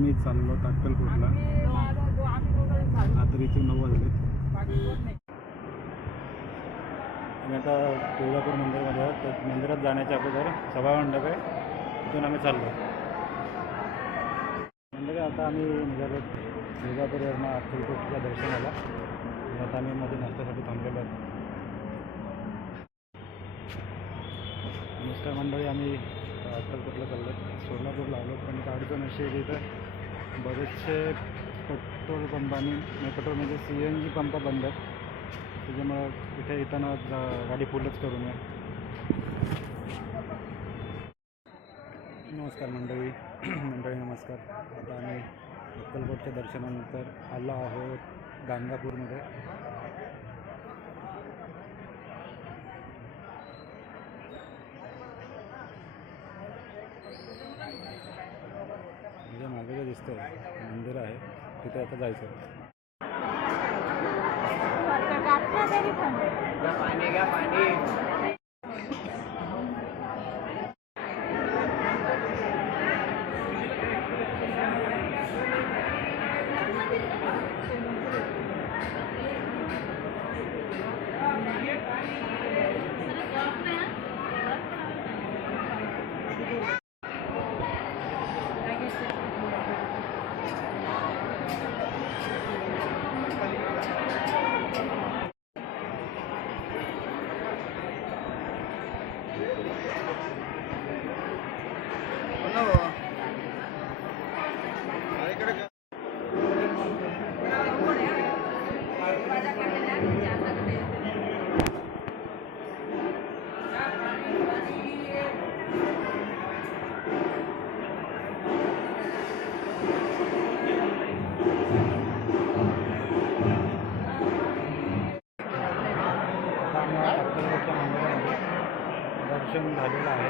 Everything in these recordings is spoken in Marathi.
आम्ही चाललो अक्कलकोटला. आता इथे 9 वाजले. आम्ही आता तुळजापूर मंदिरामध्ये आहोत. तर मंदिरात जाण्याच्या अगोदर सभामंडप आहे, तिथून आम्ही चाललो. म्हणजे आता आम्ही निघालो तुळजापूरवरनं अक्कलकोटच्या दर्शनाला. आता आम्ही मध्ये नाश्त्यासाठी थांबलेलो आहोत. नमस्कार मंडळी, आम्ही अक्कलकोटला चाललो. सोलापूरला आलो, पण अडचण अशी आहे की इथं बरेचसे पेट्रोल पंप आणि पेट्रोल म्हणजे CNG पंप बंद आहेत. त्याच्यामुळं इथे येताना गाडी फुलच करून या. नमस्कार मंडळी नमस्कार. आता आम्ही अक्कलकोटच्या दर्शनानंतर आलो आहोत गाणगापूरमध्ये. म्हणजे मागे जे दिसतंय मंदिर आहे तिथे आता जायचं. दर्शन झालेलं आहे.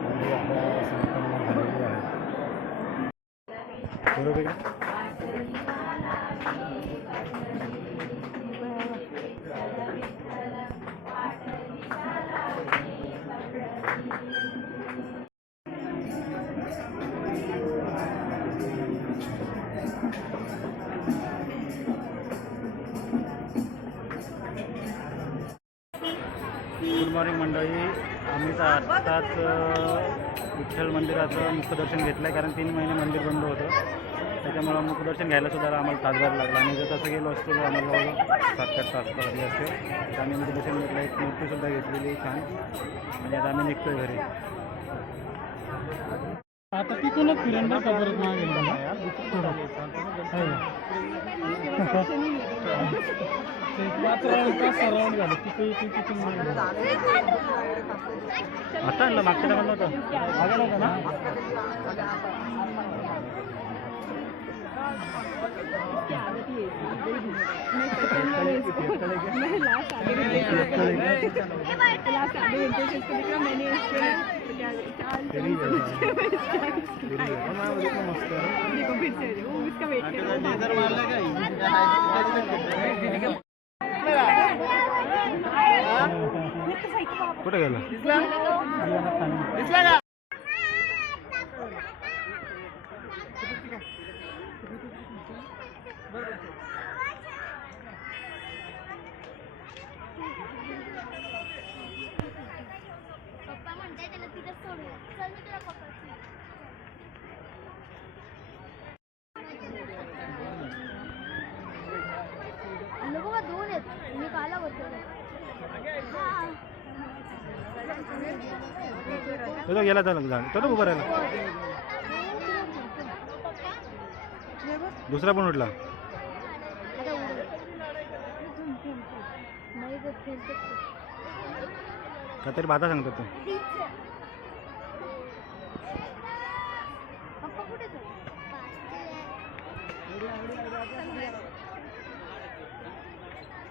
म्हणजे आपल्या संपन्न झालेली आहे. बरोबर आहे. गुड मॉर्निंग मंडळी, आम्ही तर आत्ताच विठ्ठल मंदिराचं मुखदर्शन घेतलं आहे. कारण 3 महिने मंदिर बंद होतं, त्याच्यामुळं मुखदर्शन घ्यायलासुद्धा आम्हाला तासभर लागला. आणि जर तसं गेलो असतो तर आम्हाला 7-8 तास लागले असते. तर आम्ही मुखदर्शन घेतलं, एक मूर्तीसुद्धा घेतलेली छान. आणि आता आम्ही निघतोय घरी. आता तिथूनच फिरंडा परत मागे आता आणलं. मागच्या टायमाला नव्हतं, मागे नव्हतं ना. कुठे गेला? पप्पा म्हणताय त्याला तिथं सोडू. चल मी तुला पकडते. लोक 2 आहेत. मी काला होतो. तो गेला तर तो उभा राहिला. दुसरा पण उठला. काहीतरी भाता सांगतात तो.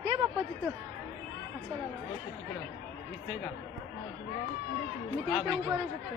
ते बाप्पा तिथं मी तिथे उभं राहू शकतो.